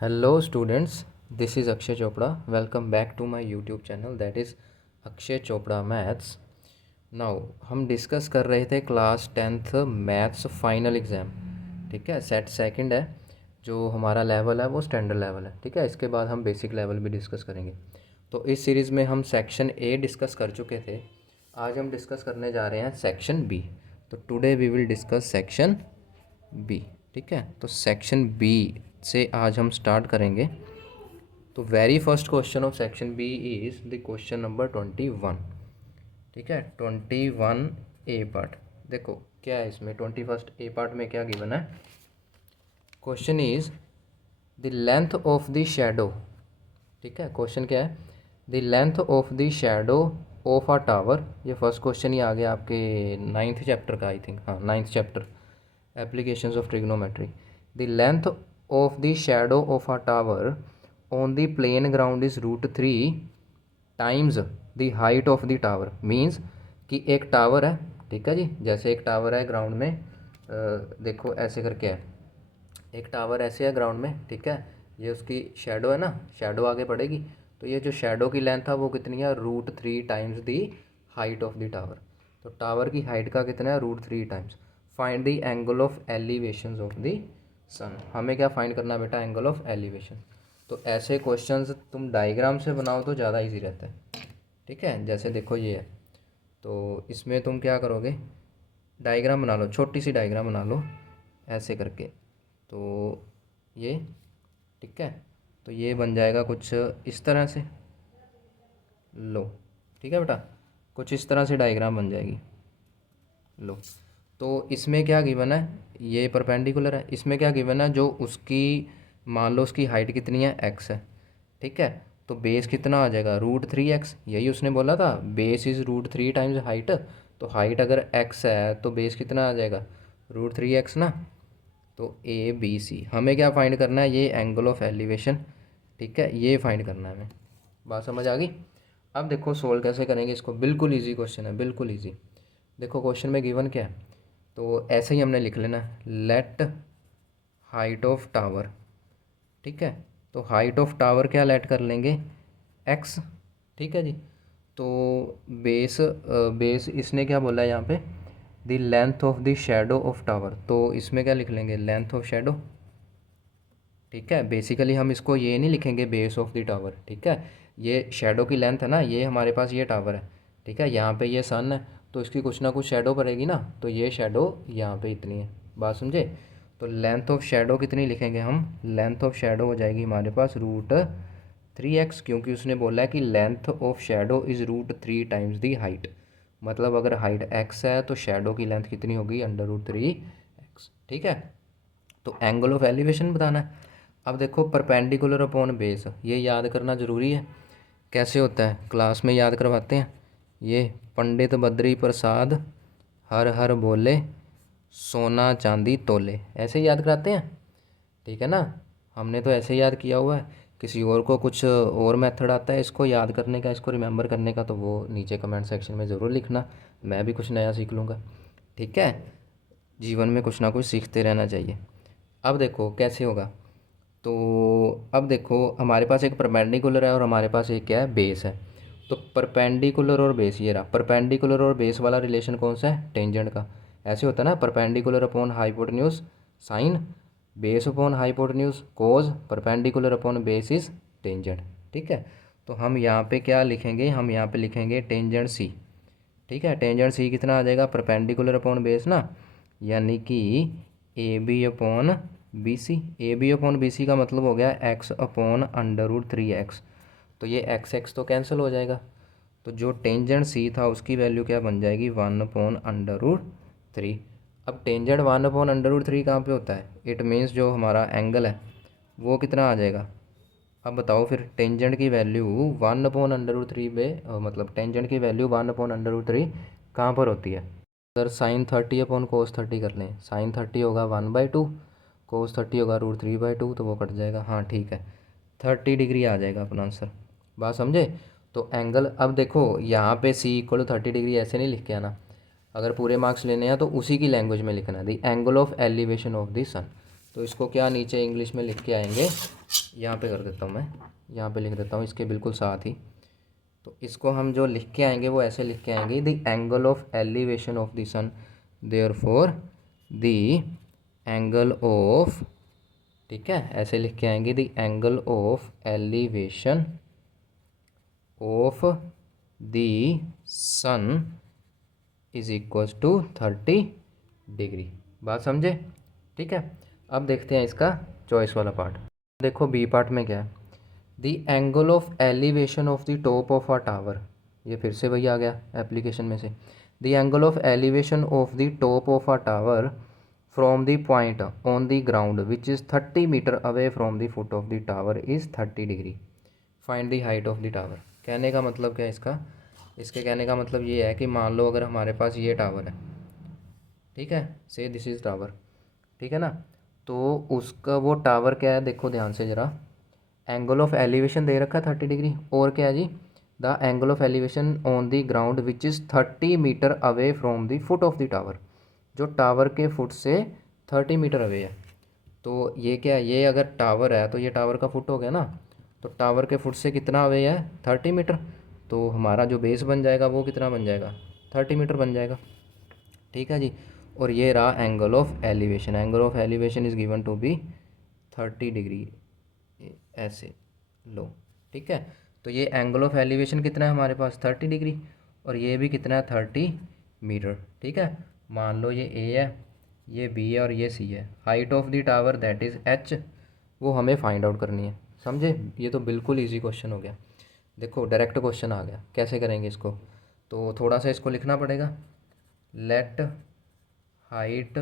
Hello students, this is Akshay Chopra. Welcome back to my YouTube channel that is Akshay Chopra Maths. Now हम discuss कर रहे थे class 10th maths final exam. ठीक है, set second है, जो हमारा लेवल है वो स्टैंडर्ड लेवल है। ठीक है, इसके बाद हम बेसिक लेवल भी डिस्कस करेंगे। तो इस सीरीज़ में हम सेक्शन ए डिस्कस कर चुके थे। आज हम डिस्कस करने जा रहे हैं सेक्शन बी। तो today we will discuss section B. ठीक है, तो सेक्शन बी से आज हम स्टार्ट करेंगे। तो very first question of section B is the question number 21। ठीक है, 21 ए पार्ट। देखो क्या है इसमें, 21 ए पार्ट में क्या गिवन है। Question is the length of the shadow. ठीक है, क्वेश्चन क्या है, the length of the shadow of a tower. ये फर्स्ट क्वेश्चन ही आ गया आपके 9th चैप्टर का, आई थिंक। हाँ, 9th chapter, applications of trigonometry. The length of the shadow of a tower on the plain ground is √3 times the height of the tower. Means कि एक tower है, ठीक है जी, जैसे एक टावर है ग्राउंड में, देखो ऐसे करके है, एक टावर ऐसे है ग्राउंड में। ठीक है, ये उसकी शेडो है ना, शेडो आगे पड़ेगी, तो ये जो शेडो की लेंथ है वो कितनी है, √3 times the height of the tower. तो टावर की हाइट का कितना है, √3 times. Find the angle of elevation of the sun. हमें क्या फाइंड करना है बेटा, एंगल ऑफ एलिवेशन। तो ऐसे क्वेश्चंस तुम डायग्राम से बनाओ तो ज़्यादा इजी रहता है। ठीक है, जैसे देखो ये है, तो इसमें तुम क्या करोगे, डायग्राम बना लो, छोटी सी डायग्राम बना लो ऐसे करके। तो ये ठीक है, तो ये बन जाएगा कुछ इस तरह से, लो। ठीक है बेटा, कुछ इस तरह से डायग्राम बन जाएगी, लो। तो इसमें क्या गिवन है, ये परपेंडिकुलर है। इसमें क्या गिवन है, जो उसकी मान लो उसकी हाइट कितनी है, x है। ठीक है, तो बेस कितना आ जाएगा, √3x। यही उसने बोला था, बेस इज़ √3 टाइम्स हाइट। तो हाइट अगर x है तो बेस कितना आ जाएगा, √3x ना। तो ए बी सी हमें क्या फाइंड करना है, ये एंगल ऑफ एलिवेशन। ठीक है, ये फाइंड करना है हमें। बात समझ आ गई। अब देखो सोल्व कैसे करेंगे इसको, बिल्कुल इजी क्वेश्चन है, बिल्कुल इजी। देखो क्वेश्चन में गिवन क्या है, तो ऐसे ही हमने लिख लेना है, लेट हाइट ऑफ टावर। ठीक है, तो हाइट ऑफ टावर क्या लेट कर लेंगे, x। ठीक है जी, तो बेस बेस इसने क्या बोला है यहाँ पे, the length of the shadow of tower. तो इसमें क्या लिख लेंगे, लेंथ ऑफ शेडो। ठीक है, बेसिकली हम इसको ये नहीं लिखेंगे बेस ऑफ द टावर। ठीक है, ये शेडो की लेंथ है ना, ये हमारे पास ये टावर है। ठीक है, यहाँ पे ये सन है, तो इसकी कुछ ना कुछ शेडो पड़ेगी ना, तो ये शेडो यहाँ पे इतनी है। बात समझे। तो लेंथ ऑफ शेडो कितनी लिखेंगे हम, लेंथ ऑफ शेडो हो जाएगी हमारे पास √3x, क्योंकि उसने बोला है कि length of shadow is √3 times the height. मतलब अगर हाइट x है तो शेडो की लेंथ कितनी होगी, √3x। ठीक है, तो एंगल ऑफ एलिवेशन बताना है। अब देखो परपेंडिकुलर अपॉन बेस, ये याद करना ज़रूरी है। कैसे होता है, क्लास में याद करवाते हैं। ये पंडित बद्री प्रसाद हर हर बोले सोना चांदी तोले, ऐसे ही याद कराते हैं। ठीक है ना, हमने तो ऐसे याद किया हुआ है। किसी और को कुछ और मेथड आता है इसको याद करने का, इसको रिमेंबर करने का, तो वो नीचे कमेंट सेक्शन में ज़रूर लिखना, मैं भी कुछ नया सीख लूँगा। ठीक है, जीवन में कुछ ना कुछ सीखते रहना चाहिए। अब देखो कैसे होगा, तो अब देखो हमारे पास एक परपेंडिकुलर है और हमारे पास एक क्या है, बेस है। तो परपेंडिकुलर और बेस, ये रहा परपेंडिकुलर और बेस वाला रिलेशन कौन सा है, टेंजेंट का। ऐसे होता है ना, perpendicular upon hypotenuse sine, base upon hypotenuse cos, perpendicular upon base is tangent. ठीक है, तो हम यहाँ पे क्या लिखेंगे, हम यहाँ पे लिखेंगे टेंजेंट सी। ठीक है, टेंजेंट सी कितना आ जाएगा, परपेंडिकुलर अपॉन बेस ना, यानी कि A B upon B C. A B upon B C का मतलब हो गया x अपॉन √3x। तो ये x तो कैंसिल हो जाएगा, तो जो टेंजेंट सी था उसकी वैल्यू क्या बन जाएगी, 1 अपॉन √3। अब टेंजेंट 1 अपॉन √3 कहाँ पे होता है, इट मीन्स जो हमारा एंगल है वो कितना आ जाएगा। अब बताओ फिर, टेंजेंट की वैल्यू 1 अपॉन √3 पे मतलब टेंजेंट की वैल्यू 1 अपॉन √3 कहाँ पर होती है। अगर साइन 30 अपॉन कोस 30 कर लें, साइन 30 होगा 1/2, कोस 30 होगा √3/2, तो वो कट जाएगा। हाँ ठीक है, 30 डिग्री आ जाएगा अपना आंसर। बात समझे। तो एंगल, अब देखो यहाँ पे सी इक्वल 30 डिग्री ऐसे नहीं लिख के आना, अगर पूरे मार्क्स लेने हैं तो उसी की लैंग्वेज में लिखना, the angle of elevation of the sun. तो इसको क्या नीचे इंग्लिश में लिख के आएंगे, यहाँ पे कर देता हूँ मैं, यहाँ पे लिख देता हूँ इसके बिल्कुल साथ ही। तो इसको हम जो लिख के आएंगे वो ऐसे लिख के आएंगे, the angle of elevation of the sun, therefore the angle of, ठीक है, ऐसे लिख के आएंगे, the angle of elevation of the sun is equals to 30 degree. बात समझे? ठीक है। अब देखते हैं इसका चॉइस वाला पार्ट। देखो बी पार्ट में क्या है, the angle of elevation of the top of a tower, ये फिर से वही आ गया एप्लीकेशन में से, the angle of elevation of the top of a tower from the point on the ground which is 30 metre away from the foot of the tower is 30 degree. Find the height of the tower. कहने का मतलब क्या है इसका, इसके कहने का मतलब ये है कि मान लो अगर हमारे पास ये टावर है, ठीक है, से दिस इज़ टावर, ठीक है ना, तो उसका वो टावर क्या है, देखो ध्यान से ज़रा, एंगल ऑफ एलिवेशन दे रखा है 30 डिग्री, और क्या है जी, the angle of elevation on the ground which is 30 metre away from the foot of the tower, जो टावर के फुट से 30 मीटर अवे है। तो ये क्या है, ये अगर टावर है तो ये टावर का फुट हो गया ना, तो टावर के फुट से कितना अवे है, 30 मीटर, तो हमारा जो बेस बन जाएगा वो कितना बन जाएगा, 30 मीटर बन जाएगा, ठीक है जी। और ये रहा angle of elevation, angle of elevation is given to be 30 degree, ऐसे लो, ठीक है। तो ये एंगल ऑफ एलिवेशन कितना है हमारे पास, 30 डिग्री, और ये भी कितना है, 30 मीटर, ठीक है। मान लो ये ए है, ये बी है और ये सी है। Height of the tower that is H, वो हमें फाइंड आउट करनी है, समझे? ये तो बिल्कुल ईजी क्वेश्चन हो गया। देखो डायरेक्ट क्वेश्चन आ गया, कैसे करेंगे इसको, तो थोड़ा सा इसको लिखना पड़ेगा। Let height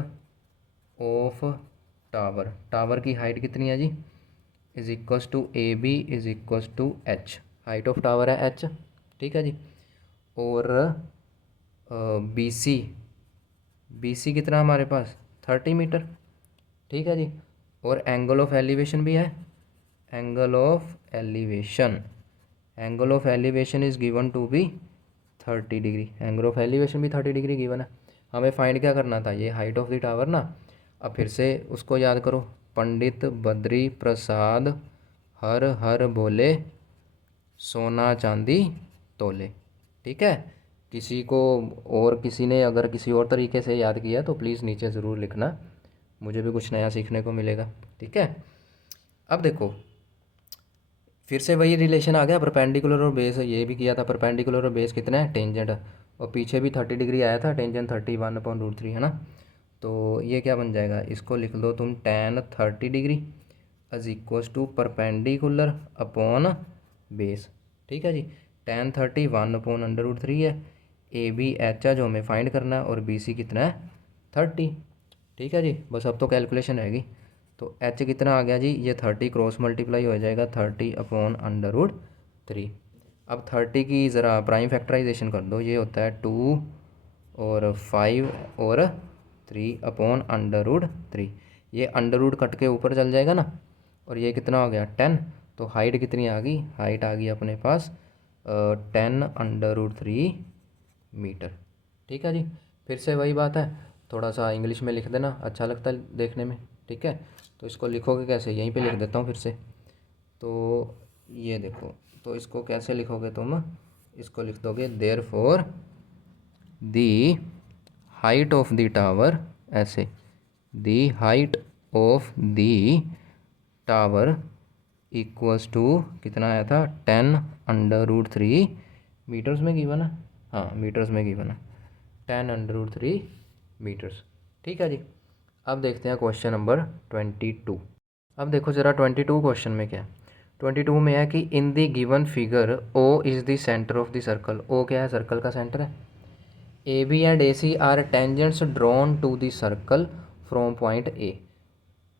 of tower, tower की हाइट कितनी है जी, is equals to A B is equals to H, height of tower है एच, ठीक है जी। और बी सी, बी सी कितना हमारे पास, 30 मीटर, ठीक है जी। और एंगल ऑफ एलिवेशन भी है, angle of elevation, angle of elevation is given to be 30 degree, angle of elevation भी 30 डिग्री गिवन है। हमें फाइंड क्या करना था, ये हाइट ऑफ द टावर ना। अब फिर से उसको याद करो, पंडित बद्री प्रसाद हर हर बोले सोना चांदी तोले, ठीक है। किसी को और किसी ने अगर किसी और तरीके से याद किया तो प्लीज़ नीचे ज़रूर लिखना, मुझे भी कुछ नया सीखने को मिलेगा, ठीक है। अब देखो फिर से वही रिलेशन आ गया, परपेंडिकुलर और बेस, ये भी किया था, परपेंडिकुलर और बेस कितना है, टेंजेंट, और पीछे भी 30 डिग्री आया था, टेंजेंट 31/√3 है ना। तो ये क्या बन जाएगा, इसको लिख लो तुम tan 30 degree is equals to perpendicular upon base, ठीक है जी। tan 30 1/√3 है, ए बी एच है जो हमें फाइंड करना है, और बी सी कितना है, 30, ठीक है जी। बस अब तो कैलकुलेशन रहेगी। तो एच कितना आ गया जी, ये 30 क्रॉस मल्टीप्लाई हो जाएगा 30/√3। अब 30 की ज़रा प्राइम फैक्टराइजेशन कर दो, ये होता है 2 और 5 और 3/√3, ये अंडर रूट कट के ऊपर चल जाएगा ना, और ये कितना हो गया 10। तो हाइट कितनी आ गई, हाइट आ गई अपने पास 10/√3 मीटर, ठीक है जी। फिर से वही बात है, थोड़ा सा इंग्लिश में लिख देना, अच्छा लगता है देखने में, ठीक है। तो इसको लिखोगे कैसे, यहीं पे लिख देता हूँ फिर से। तो ये देखो, तो इसको कैसे लिखोगे तुम, इसको लिख दोगे therefore the height of the tower, ऐसे, the height of the tower equals to कितना आया था, 10/√3 मीटर्स में गिवन है, हाँ मीटर्स में गिवन है, 10/√3 मीटर्स, ठीक है जी। अब देखते हैं क्वेश्चन नंबर 22। अब देखो ज़रा 22 क्वेश्चन में क्या है, 22 में है कि in the given figure O is the centre of the circle, O क्या है, सर्कल का सेंटर है। A B and A C are tangents drawn to the circle from point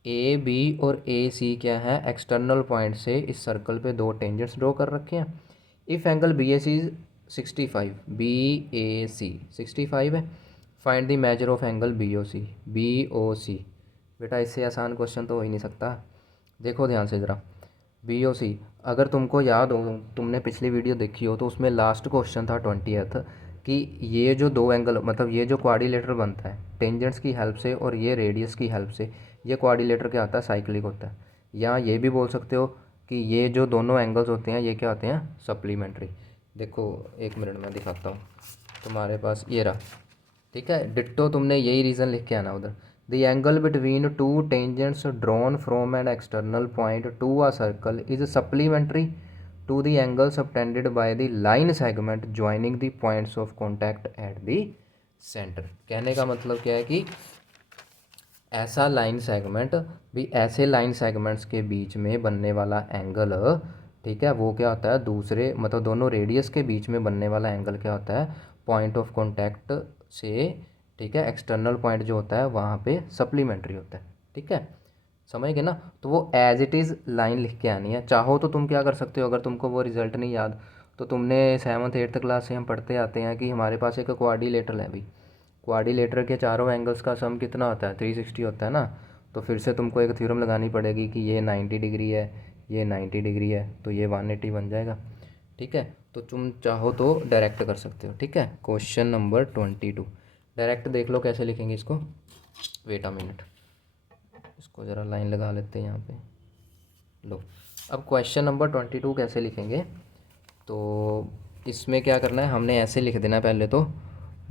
A B और ए सी क्या है, एक्सटर्नल पॉइंट से इस circle पे दो टेंजेंट्स ड्रॉ कर रखे हैं। If angle B A C 65, B A C 65 है, find the measure of angle B O C. बेटा इससे आसान क्वेश्चन तो हो ही नहीं सकता। देखो ध्यान से ज़रा, बी ओ सी, अगर तुमको याद हो, तुमने पिछली वीडियो देखी हो, तो उसमें लास्ट क्वेश्चन था 20th, कि ये जो दो एंगल, मतलब ये जो क्वाड्रिलेटरल बनता है टेंजेंट्स की हेल्प से और ये रेडियस की हेल्प से, ये क्वाड्रिलेटर क्या होता है, साइक्लिक होता है। या ये भी बोल सकते हो कि ये जो दोनों एंगल्स होते हैं ये क्या होते हैं, सप्लीमेंट्री। देखो 1 मिनट में दिखाता हूँ तुम्हारे पास, ये रहा, ठीक है। डिट्टो तुमने यही रीज़न लिख के आना उधर। The angle between two tangents drawn from an external point to a circle is supplementary to the angle subtended by the line segment joining the points of contact at the centre. कहने का मतलब क्या है कि ऐसा line segment भी, ऐसे line segments के बीच में बनने वाला एंगल, ठीक है, वो क्या होता है, दूसरे मतलब दोनों रेडियस के बीच में बनने वाला एंगल क्या होता है, पॉइंट ऑफ कॉन्टैक्ट से, ठीक है, एक्सटर्नल पॉइंट जो होता है वहाँ पे सप्लीमेंट्री होता है, ठीक है, समझ गए ना। तो वो एज इट इज़ लाइन लिख के आनी है। चाहो तो तुम क्या कर सकते हो, अगर तुमको वो रिजल्ट नहीं याद तो तुमने 7th 8th क्लास से हम पढ़ते आते हैं कि हमारे पास एक क्वाड्रिलेटरल है भाई, क्वाड्रिलेटरल के चारों एंगल्स का सम कितना होता है, 360 होता है ना। तो फिर से तुमको एक थ्योरम लगानी पड़ेगी कि ये 90 डिग्री है, ये 90 डिग्री है, तो ये 180 बन जाएगा, ठीक है। तो तुम चाहो तो डायरेक्ट कर सकते हो, ठीक है। क्वेश्चन नंबर 22 डायरेक्ट देख लो कैसे लिखेंगे इसको। वेट अ मिनट, इसको ज़रा लाइन लगा लेते हैं यहाँ पे। लो, अब क्वेश्चन नंबर 22 कैसे लिखेंगे, तो इसमें क्या करना है, हमने ऐसे लिख देना पहले तो,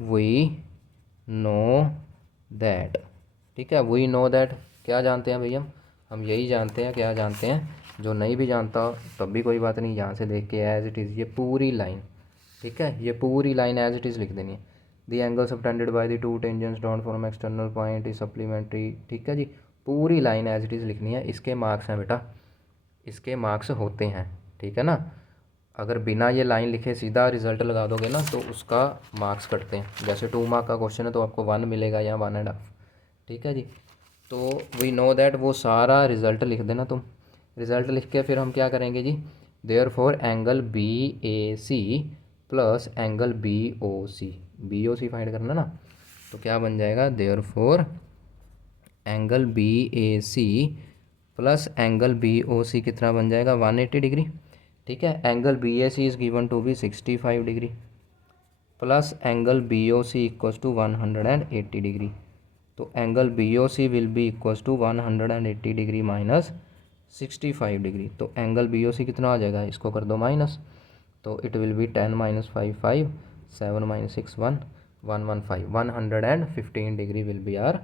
वी नो दैट, ठीक है। वी नो दैट क्या जानते हैं भाई, हम यही जानते हैं, क्या जानते हैं, जो नहीं भी जानता हो तब भी कोई बात नहीं, यहाँ से देख के एज इट इज़ ये पूरी लाइन, ठीक है, ये पूरी लाइन एज इट इज़ लिख देनी है। The angle subtended by the two tangents drawn from external point is supplementary, ठीक है जी, पूरी लाइन एज इट इज़ लिखनी है। इसके मार्क्स हैं बेटा, इसके मार्क्स होते हैं, ठीक है ना। अगर बिना ये लाइन लिखे सीधा रिजल्ट लगा दोगे ना तो उसका मार्क्स कटते हैं। जैसे 2 मार्क का क्वेश्चन है तो आपको 1 मिलेगा या 1.5, ठीक है जी। तो वी नो दैट वो सारा रिज़ल्ट लिख देना तुम। रिज़ल्ट लिख के फिर हम क्या करेंगे जी, therefore angle B A C plus angle B O C find करना ना। तो क्या बन जाएगा, therefore angle B A C plus angle B O C कितना बन जाएगा, 180 डिग्री, ठीक है। Angle B A C is given to be 65 degree plus angle B O C equals to 180 degree. तो angle B O C will be equals to 180 degree minus 65 degree. तो angle B O C कितना आ जाएगा, इसको कर दो minus, तो it will be 10 minus 5 5, 7 minus 6 1, 115, 115 degree will be our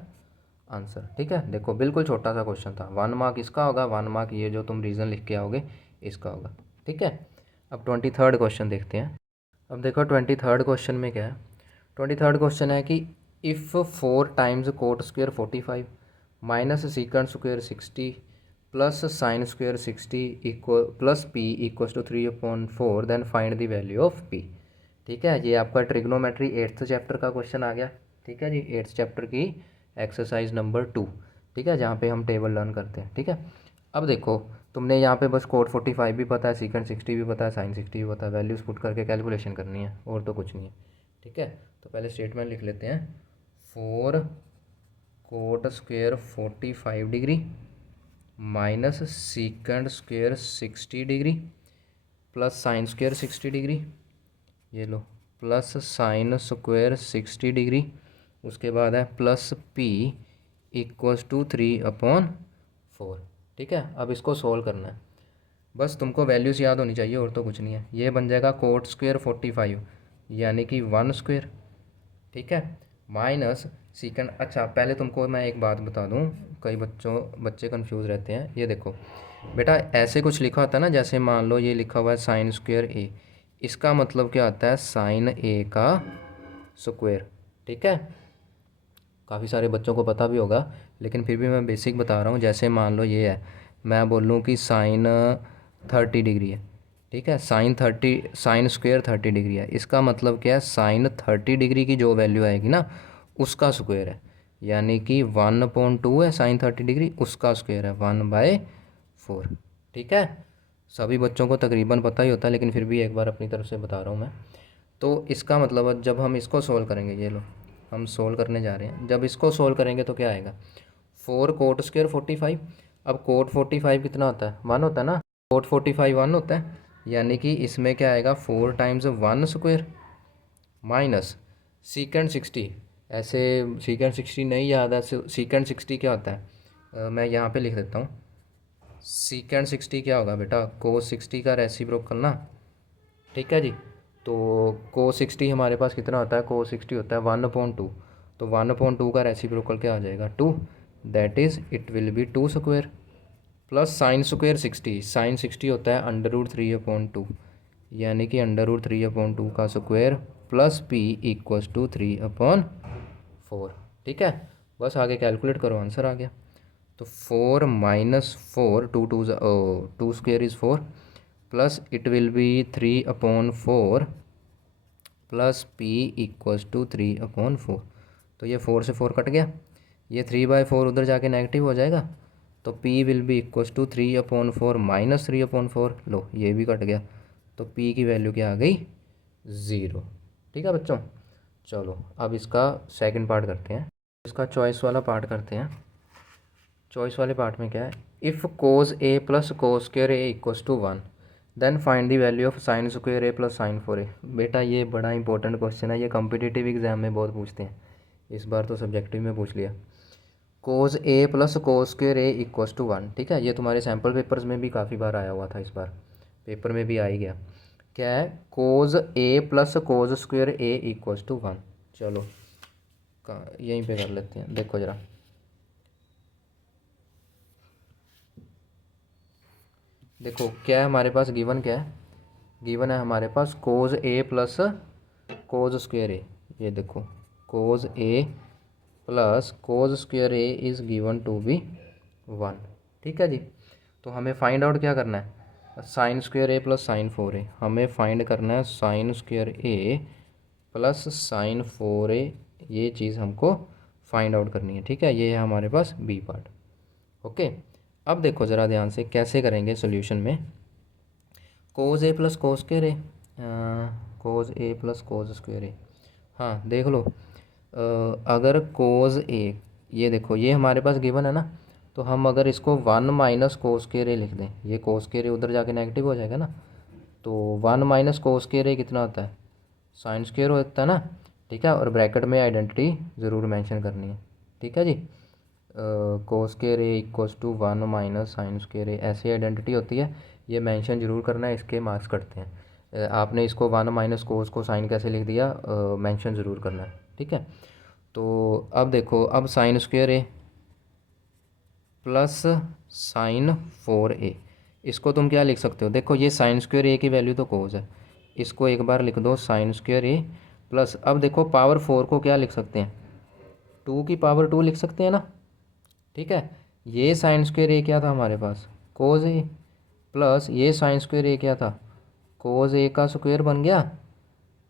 answer, ठीक है। देखो बिल्कुल छोटा सा क्वेश्चन था, 1 मार्क इसका होगा, 1 मार्क ये जो तुम रीज़न लिख के आओगे इसका होगा, ठीक है। अब 23rd क्वेश्चन देखते हैं। अब देखो 23rd क्वेश्चन में क्या है, 23rd क्वेश्चन है कि if 4 times cot square 45 minus secant square 60 plus sine square 60 equal plus P equals to 3/4 then find the value of P, ठीक है। ये आपका ट्रिग्नोमेट्री 8th चैप्टर का क्वेश्चन आ गया, ठीक है जी, 8th चैप्टर की एक्सरसाइज नंबर 2, ठीक है, जहाँ पे हम टेबल लर्न करते हैं, ठीक है। अब देखो तुमने यहाँ पे बस कोट 45 भी पता है, सीकेंड 60 भी पता है, साइन 60 भी पता है, वैल्यूज़ पुट करके कैलकुलेशन करनी है और तो कुछ नहीं है, ठीक है। तो पहले स्टेटमेंट लिख लेते हैं, 4 coat square 45 degree minus secant square 60 degree plus sine square 60 degree, ये लो, प्लस साइन स्क्वेयर 60 डिग्री, उसके बाद है प्लस पी इक्वल्स टू 3/4, ठीक है। अब इसको सोल्व करना है, बस तुमको वैल्यूज़ याद होनी चाहिए और तो कुछ नहीं है। ये बन जाएगा कोट स्क्वेयर 45 यानी कि 1 स्क्वेयर, ठीक है, माइनस सीकेंड। अच्छा पहले तुमको मैं एक बात बता दूं, कई बच्चे कंफ्यूज रहते हैं। ये देखो बेटा ऐसे कुछ लिखा होता है ना, जैसे मान लो ये लिखा हुआ है साइन स्क्वेयर ए, इसका मतलब क्या आता है, साइन ए का स्क्वेयर, ठीक है। काफ़ी सारे बच्चों को पता भी होगा लेकिन फिर भी मैं बेसिक बता रहा हूँ। जैसे मान लो ये है, मैं बोलूँ कि साइन 30 डिग्री है, ठीक है, साइन स्क्वेयर 30 डिग्री है, इसका मतलब क्या है, साइन 30 डिग्री की जो वैल्यू आएगी ना उसका स्क्वेयर है, यानी कि 1/2 है साइन 30 डिग्री, उसका स्क्वेयर है 1/4, ठीक है। सभी बच्चों को तकरीबन पता ही होता है लेकिन फिर भी एक बार अपनी तरफ से बता रहा हूँ मैं। तो इसका मतलब जब हम इसको सोल्व करेंगे, ये लो हम सोल्व करने जा रहे हैं, जब इसको सोल्व करेंगे तो क्या आएगा, 4 कोट स्क्वेयर 45। अब कोट 45 कितना होता है, 1 होता है ना, कोट 45 1 होता है, यानी कि इसमें क्या आएगा 4 टाइम्स 1 स्क्वेयर माइनस सीकेंड 60। ऐसे सीकेंड 60 नहीं याद है, सीकेंड 60 क्या होता है, मैं यहाँ पे लिख देता हूँ, सीकेंड 60 क्या होगा बेटा, कोस 60 का रेसिप्रोकल ना, ठीक है जी। तो कोस 60 हमारे पास कितना होता है, कोस 60 होता है 1/2, तो 1/2 का रेसिप्रोकल क्या आ जाएगा 2, that is it will be 2 square, plus sine square 60, sine 60 होता है √3/2, यानी कि √3/2 का square plus P equals to 3/4, ठीक है। बस आगे कैलकुलेट करो, आंसर आ गया। तो 4 minus 4, 2 2 2 square is 4, plus it will be 3/4 plus P equals to 3/4। तो ये 4 से 4 कट गया, ये 3/4 उधर जाके नेगेटिव हो जाएगा, तो p will be equals to 3/4 minus 3/4, लो ये भी कट गया, तो p की वैल्यू क्या आ गई, 0। ठीक है बच्चों, चलो अब इसका सेकंड पार्ट करते हैं, इसका चॉइस वाला पार्ट करते हैं। चॉइस वाले पार्ट में क्या है, if cos A plus cos square A equals to 1 then find the value of sine square A plus sine 4a। बेटा ये बड़ा इंपॉर्टेंट क्वेश्चन है, ये कॉम्पिटिटिव एग्जाम में बहुत पूछते हैं, इस बार तो सब्जेक्टिव में पूछ लिया। Cos A plus cos square A equals to 1, ठीक है, ये तुम्हारे सैम्पल पेपर्स में भी काफ़ी बार आया हुआ था, इस बार पेपर में भी आ ही गया। क्या है, cos A plus cos square A equals to 1। चलो यहीं पे कर लेते हैं, देखो ज़रा, देखो क्या है हमारे पास, गिवन क्या है, गिवन है हमारे पास कोस A plus cos square A, ये देखो cos A plus cos square A is given to be 1, ठीक है जी। तो हमें फाइंड आउट क्या करना है, sign square A plus sine 4a, हमें फाइंड करना है sign square A plus sine 4a, ये चीज़ हमको फाइंड आउट करनी है, ठीक है, ये है हमारे पास बी पार्ट। ओके, अब देखो ज़रा ध्यान से कैसे करेंगे सॉल्यूशन में, कोस A plus cos square A, cos A plus cos square ए, हाँ देख लो, अगर कोस ए, ये देखो ये हमारे पास गिवन है ना, तो हम अगर इसको 1 माइनस कोस स्क्वायर ए लिख दें, ये कोस स्क्वायर ए उधर जाके नेगेटिव हो जाएगा ना, तो 1 माइनस कोस स्क्वायर ए कितना होता है, साइन स्क्वायर होता है ना, ठीक है, और ब्रैकेट में आइडेंटिटी ज़रूर मेंशन करनी है, ठीक है जी। Cos square A equals to 1 minus sine square A, ऐसी आइडेंटिटी होती है, ये मेंशन ज़रूर करना है, इसके मार्क्स कटते हैं। आपने इसको 1 माइनस कोस को साइन कैसे लिख दिया, मेंशन ज़रूर करना है, ठीक है। तो अब देखो, अब sign square A plus sine 4a, इसको तुम क्या लिख सकते हो, देखो ये साइन स्क्वायर ए की वैल्यू तो कोस है, इसको एक बार लिख दो साइन स्क्वायर ए प्लस, अब देखो पावर 4 को क्या लिख सकते हैं, 2 की पावर 2 लिख सकते हैं ना, ठीक है। ये साइन स्क्वायर ए क्या था हमारे पास, कोस ए, प्लस ये साइन स्क्वायर ए क्या था, कोस ए का स्क्वायर बन गया,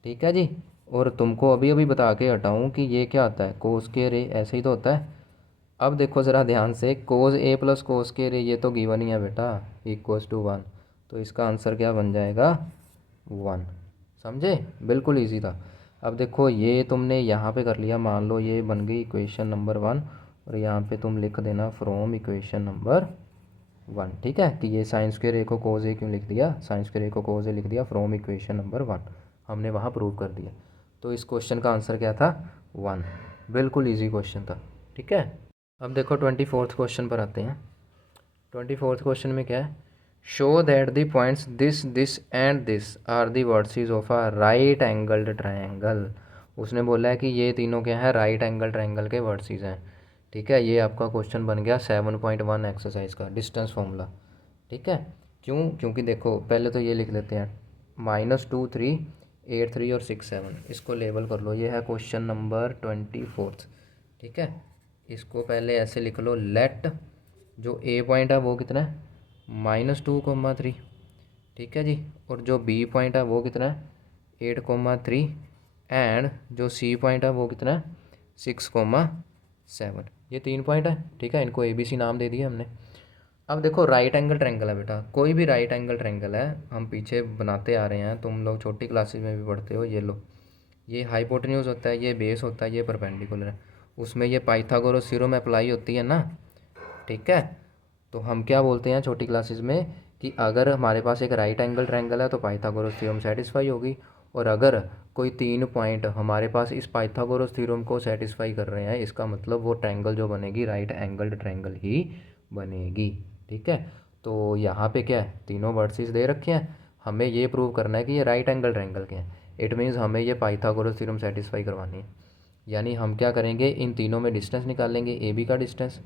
ठीक है जी। और तुमको अभी अभी बता के हटाऊँ कि ये क्या आता है, कोस स्क्वायर ए, ऐसे ही तो होता है। अब देखो ज़रा ध्यान से, कोस A plus cos square A, ये तो गिवन ही है बेटा, इक्वल्स टू 1, तो इसका आंसर क्या बन जाएगा, 1। समझे, बिल्कुल इजी था। अब देखो ये तुमने यहाँ पे कर लिया, मान लो ये बन गई इक्वेशन नंबर 1, और यहाँ पे तुम लिख देना फ्रॉम इक्वेशन नंबर 1, ठीक है, कि ये साइन स्क्वायर ए को कोस ए क्यों लिख दिया, साइन स्क्वायर ए को कोस ए लिख दिया फ्रॉम इक्वेशन नंबर 1, हमने वहाँ प्रूव कर दिया। तो इस क्वेश्चन का आंसर क्या था, 1, बिल्कुल ईजी क्वेश्चन था, ठीक है। अब देखो 24th क्वेश्चन पर आते हैं। 24th क्वेश्चन में क्या है, show that the points this this and this are the vertices of a right angled triangle. उसने बोला है कि ये तीनों क्या है, राइट एंगल ट्रायंगल के वर्टिसेस हैं, ठीक है। ये आपका क्वेश्चन बन गया 7.1 एक्सरसाइज का डिस्टेंस फॉर्मूला, ठीक है। क्यों, क्योंकि देखो पहले तो ये लिख लेते हैं, -2 3 8 3 और 6 7, इसको लेबल कर लो, ये है क्वेश्चन नंबर 24th, ठीक है। इसको पहले ऐसे लिख लो, लेट जो ए पॉइंट है वो कितना है, -2,3, ठीक है जी, और जो बी पॉइंट है वो कितना है, 8,3, एंड जो सी पॉइंट है वो कितना है, 6,7, ये 3 पॉइंट है, ठीक है, इनको ए बी सी नाम दे दिया हमने। अब देखो राइट एंगल ट्रायंगल है बेटा, कोई भी राइट एंगल ट्रायंगल है, हम पीछे बनाते आ रहे हैं, तुम लोग छोटी क्लासेस में भी पढ़ते हो, ये लो, ये हाइपोटेन्यूज होता है, ये बेस होता है, ये परपेंडिकुलर है, उसमें ये पाइथागोरस थ्योरम अप्लाई होती है ना, ठीक है। तो हम क्या बोलते हैं छोटी क्लासेस में, कि अगर हमारे पास एक राइट एंगल ट्रायंगल है तो पाइथागोरस थ्योरम सेटिस्फाई होगी, और अगर कोई 3 पॉइंट हमारे पास इस पाइथागोरस थ्योरम को सेटिस्फाई कर रहे हैं, इसका मतलब वो ट्रायंगल जो बनेगी राइट एंगल्ड ट्रायंगल ही बनेगी, ठीक है। तो यहाँ पे क्या है, तीनों वर्टिसेस दे रखे हैं, हमें ये प्रूव करना है कि ये राइट एंगल ट्रायंगल के हैं। इट मीन्स हमें ये पाइथागोरस थ्योरम सेटिस्फाई करवानी है। यानी हम क्या करेंगे, इन तीनों में डिस्टेंस निकालेंगे, ए बी का डिस्टेंस,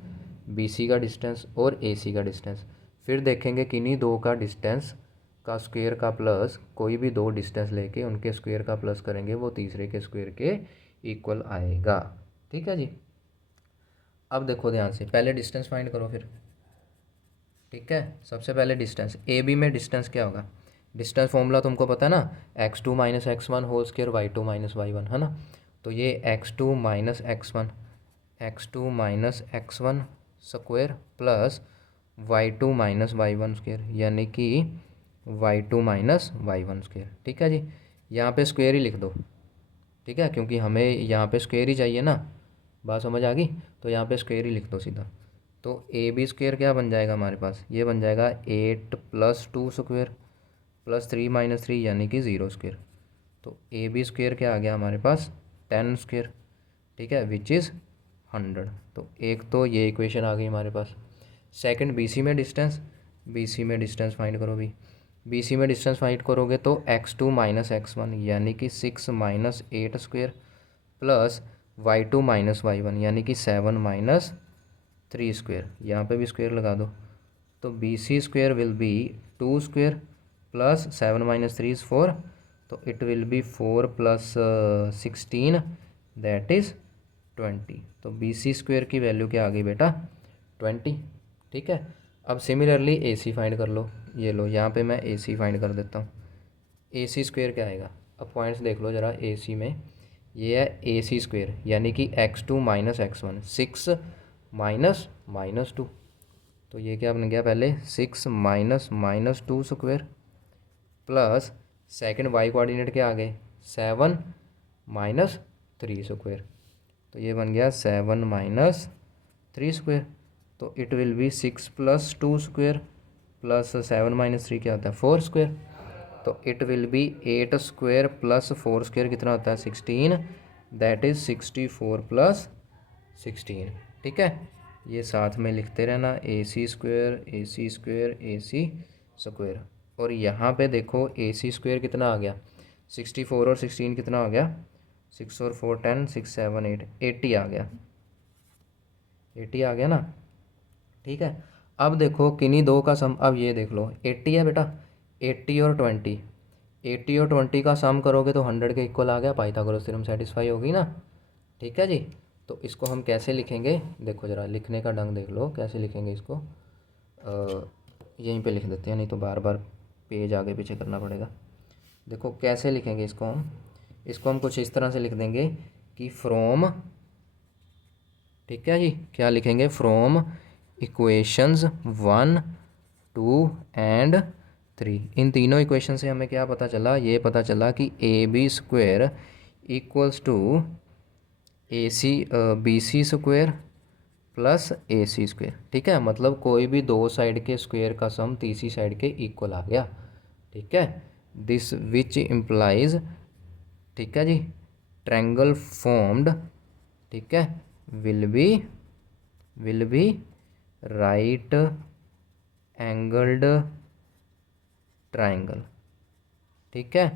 बी सी का डिस्टेंस और ए सी का डिस्टेंस। फिर देखेंगे किन्हीं दो का डिस्टेंस का स्क्वायर का प्लस कोई भी दो डिस्टेंस लेके उनके स्क्वायर का प्लस करेंगे, वो तीसरे के स्क्वायर के इक्वल आएगा। ठीक है जी। अब देखो ध्यान से, पहले डिस्टेंस फाइंड करो फिर। ठीक है, सबसे पहले डिस्टेंस ए बी में डिस्टेंस क्या होगा, डिस्टेंस फॉर्मूला तुमको पता है ना, x2 minus x1 whole square y2 minus y1, है ना। तो ये x2 minus x1, x2 minus x1 square plus y2 minus y1 square, यानी कि y2 माइनस y1 स्क्वायर। ठीक है जी, यहाँ पे स्क्वायर ही लिख दो। ठीक है, क्योंकि हमें यहाँ पे स्क्वायर ही चाहिए ना, बात समझ आ गई, तो यहाँ पे स्क्वायर ही लिख दो सीधा। तो ए बी स्क्वायर क्या बन जाएगा हमारे पास, ये बन जाएगा 8 प्लस 2 स्क्वायर प्लस 3 माइनस 3 यानी कि 0 स्क्वायर। तो ए बी स्क्वायर क्या आ गया हमारे पास, 10 स्क्वायर। ठीक है, विच इज़ 100। तो एक तो ये इक्वेशन आ गई हमारे पास। सेकंड बी सी में डिस्टेंस, बी सी में डिस्टेंस फाइंड करो भी। बी सी में डिस्टेंस फाइंड करोगे तो x2 माइनस x1 यानी कि 6 minus 8 square plus y2 minus y1 यानी कि 7 माइनस 3 स्क्वायर, यहाँ पे भी स्क्वायर लगा दो। तो B C square will be 2 square plus 7 minus 3 is 4, तो it will be 4 plus 16 that is 20। तो बी सी स्क्वायर की वैल्यू क्या आ गई बेटा, 20। ठीक है, अब सिमिलरली ए सी फाइंड कर लो। ये लो, यहाँ पे मैं ए सी फाइंड कर देता हूँ। ए सी स्क्वायर क्या आएगा, अब पॉइंट्स देख लो ज़रा ए सी में। ये है ए सी स्क्वायर यानी कि x2 minus x1, 6 minus minus 2, तो ये क्या बन गया, पहले 6 minus minus 2 square plus second Y coordinate क्या आ गए, 7 माइनस 3 स्क्वायर, तो ये बन गया 7 माइनस 3 स्क्वायर। तो it will B 6 plus 2 square plus 7 minus 3 क्या होता है, 4 स्क्वायर। तो it will B 8 square plus 4 square कितना होता है, 16, दैट इज़ 64 प्लस 16। ठीक है, ये साथ में लिखते रहना, ए सी स्क्वायर ए सी स्क्वायर ए सी स्क्वायर। और यहाँ पे देखो ए सी स्क्वायर कितना आ गया, 64 और 16 कितना आ गया, 6 और 4 10, 6 7 8 80 आ गया, 80 आ गया ना। ठीक है, अब देखो किन्हीं दो का सम, अब ये देख लो 80 है बेटा, 80 और 20, 80 और 20 का सम करोगे तो 100 के इक्वल आ गया, पाइथागोरस थ्योरम सेटिस्फाई होगी ना। ठीक है जी, तो इसको हम कैसे लिखेंगे, देखो ज़रा लिखने का ढंग देख लो कैसे लिखेंगे इसको। यहीं पे लिख देते हैं, नहीं तो बार बार पेज आगे पीछे करना पड़ेगा। देखो कैसे लिखेंगे इसको हम कुछ इस तरह से लिख देंगे कि फ्रॉम, ठीक है जी, क्या लिखेंगे, फ्रॉम इक्वेशंस 1 2 एंड 3। इन तीनों इक्वेशन से हमें क्या पता चला, ये पता चला कि A B square equals to A C B C square plus A C square. ठीक है, मतलब कोई भी दो साइड के स्क्वायर का सम तीसरी साइड के इक्वल आ गया। ठीक है, दिस विच इम्प्लाइज, ठीक है जी, ट्रायंगल फॉर्म्ड, ठीक है, will be right angled triangle. ठीक है,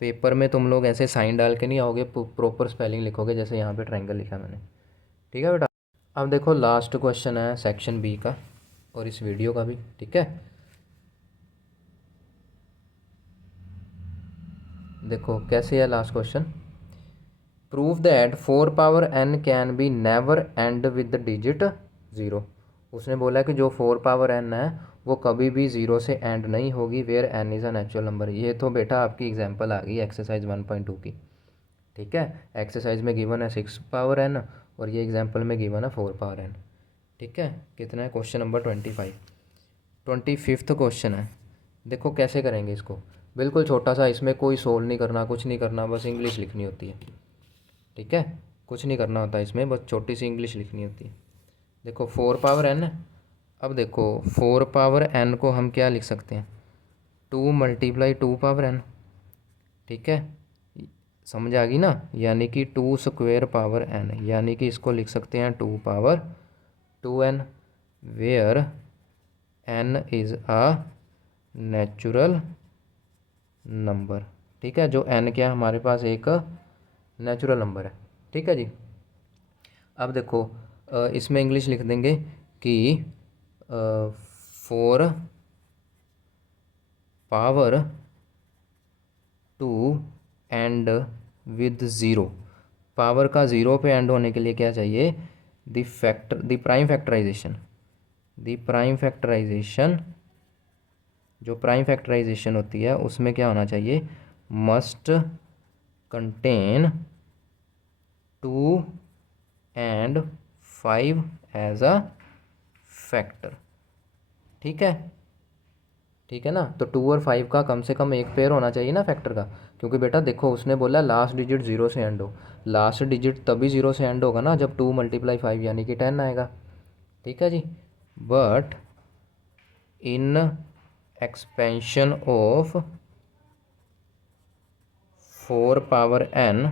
पेपर में तुम लोग ऐसे साइन डाल के नहीं आओगे, प्रॉपर स्पेलिंग लिखोगे जैसे यहाँ पे ट्रायंगल लिखा मैंने। ठीक है बेटा, अब देखो लास्ट क्वेश्चन है सेक्शन बी का और इस वीडियो का भी। ठीक है, देखो कैसे है last question, prove that 4 power n can be never end with the digit 0। उसने बोला कि जो 4 पावर n है वो कभी भी 0 से एंड नहीं होगी, where n is a natural number. ये तो बेटा आपकी एग्जांपल आ गई एक्सरसाइज 1.2 की। ठीक है, एक्सरसाइज में गिवन है 6 पावर n और ये एग्जांपल में गिवन है 4 पावर n। ठीक है, कितना है, क्वेश्चन नंबर 25, 25th क्वेश्चन है। देखो कैसे करेंगे इसको, बिल्कुल छोटा सा, इसमें कोई सोल्व नहीं करना, कुछ नहीं करना, बस इंग्लिश लिखनी होती है। ठीक है, कुछ नहीं करना होता इसमें, बस छोटी सी इंग्लिश लिखनी होती है। देखो 4 पावर n, अब देखो 4 पावर n को हम क्या लिख सकते हैं, 2 मल्टीप्लाई 2 पावर n। ठीक है, समझ आ गई ना, यानी कि 2 स्क्वायर पावर n, यानी कि इसको लिख सकते हैं 2 power 2n, where n is a natural number. ठीक है, जो n क्या है हमारे पास एक नेचुरल नंबर है। ठीक है जी। अब देखो इसमें इंग्लिश लिख देंगे कि 4 power 2 end with zero. Power का ज़ीरो पे एंड होने के लिए क्या चाहिए? The prime factorization. The prime factorization, जो प्राइम फैक्टराइजेशन होती है उसमें क्या होना चाहिए? Must contain 2 and 5 as a factor. ठीक है, ठीक है ना। तो 2 और 5 का कम से कम एक पेयर होना चाहिए ना फैक्टर का, क्योंकि बेटा देखो उसने बोला लास्ट डिजिट 0 से एंड हो। लास्ट डिजिट तभी 0 से एंड होगा ना जब 2 × 5 यानी कि 10 आएगा। ठीक है जी। But in expansion of 4 power n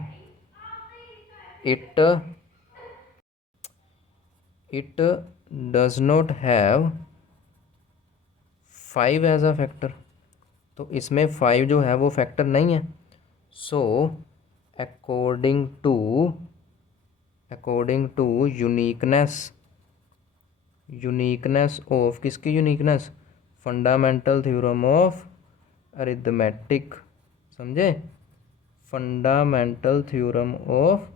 it does not have 5 as a factor. तो इसमें 5 जो है वो फैक्टर नहीं है। So according to uniqueness of, किसकी uniqueness? Fundamental theorem of arithmetic. समझे? Fundamental theorem of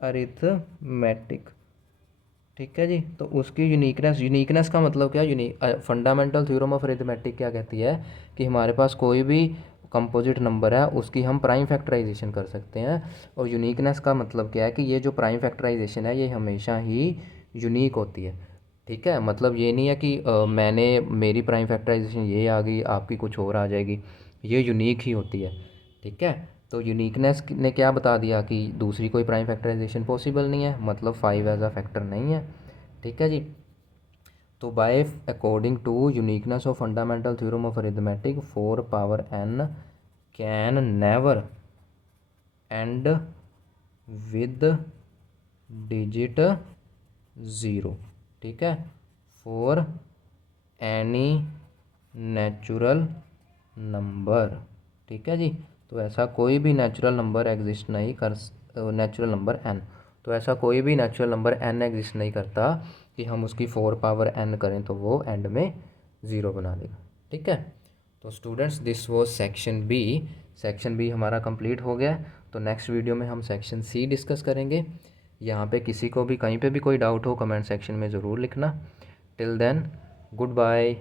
arithmetic. ठीक है जी। तो उसकी यूनिकनेस का मतलब क्या? फंडामेंटल थ्योरम ऑफ अरिथमेटिक क्या कहती है कि हमारे पास कोई भी कंपोजिट नंबर है उसकी हम प्राइम फैक्टराइजेशन कर सकते हैं। और यूनिकनेस का मतलब क्या है कि ये जो प्राइम फैक्टराइजेशन है ये हमेशा ही यूनिक होती है। ठीक है, मतलब ये नहीं है कि मेरी प्राइम फैक्टराइजेशन ये आ गई, आपकी कुछ और आ जाएगी। ये यूनिक ही होती है। ठीक है, तो यूनिकनेस ने क्या बता दिया कि दूसरी कोई प्राइम फैक्टराइजेशन पॉसिबल नहीं है, मतलब 5 एज अ फैक्टर नहीं है। ठीक है जी। तो by according to uniqueness of fundamental theorem of arithmetic 4 power n can never end with digit 0। ठीक है, फॉर एनी नेचुरल नंबर। ठीक है जी। तो ऐसा कोई भी नेचुरल नंबर एग्जिस्ट नहीं कर, नेचुरल नंबर n, तो ऐसा कोई भी नेचुरल नंबर n एग्जिस्ट नहीं करता कि हम उसकी 4 पावर n करें तो वो एंड में 0 बना देगा। ठीक है, तो students this was section B. Section B हमारा कंप्लीट हो गया। तो नेक्स्ट वीडियो में हम सेक्शन सी डिस्कस करेंगे। यहाँ पे किसी को भी कहीं पे भी कोई डाउट हो कमेंट सेक्शन में ज़रूर लिखना। Till then good bye.